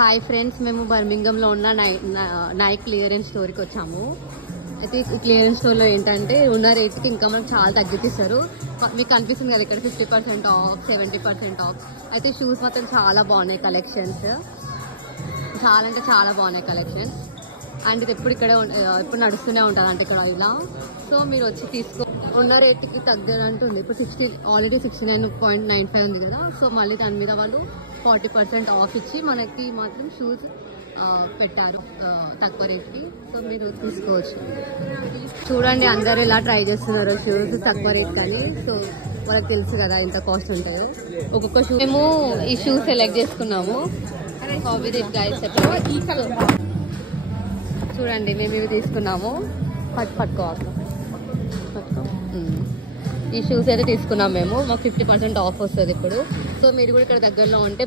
Hi friends, మేము బర్మింగంలో ఉన్న Nike clearance స్టోర్కి వచ్చాము. అయితే ఈ క్లియరెన్స్ స్టోర్లో ఏంటంటే ఉన్న రేట్కి ఇంకా మనకు చాలా తగ్గిస్తారు. మీకు కనిపిస్తుంది కదా ఇక్కడ 50% ఆఫ్, 70% ఆఫ్. అయితే షూస్ మాత్రం చాలా బాగున్నాయి కలెక్షన్స్, చాలా అంటే చాలా బాగున్నాయి కలెక్షన్స్. అండ్ ఇది ఎప్పుడు నడుస్తూనే ఉంటుంది అంటే ఇక్కడ ఇలా. సో మీరు వచ్చి తీసుకో, ఉన్న రేట్కి తగ్గనంటుంది. ఇప్పుడు ఆల్రెడీ 69.95 ఉంది కదా. సో మళ్ళీ దాని మీద వాళ్ళు 40% ఆఫ్ ఇచ్చి మనకి మాత్రం షూస్ పెట్టారు తక్కువ రేట్కి. సో మీరు తీసుకోవచ్చు. చూడండి అందరూ ఇలా ట్రై చేస్తున్నారు షూస్ తక్కువ రేట్ కానీ. సో వాళ్ళకి తెలుసు కదా ఎంత కాస్ట్ ఉంటాయో ఒక్కొక్క షూ. మేము ఈ షూ సెలెక్ట్ చేసుకున్నాము. చూడండి మేము ఇవి తీసుకున్నాము. పట్టుకోవాలి. ఈ షూస్ అయితే తీసుకున్నాం మేము. మాకు 50% ఆఫ్ వస్తుంది ఇప్పుడు. సో మీరు కూడా ఇక్కడ దగ్గరలో ఉంటే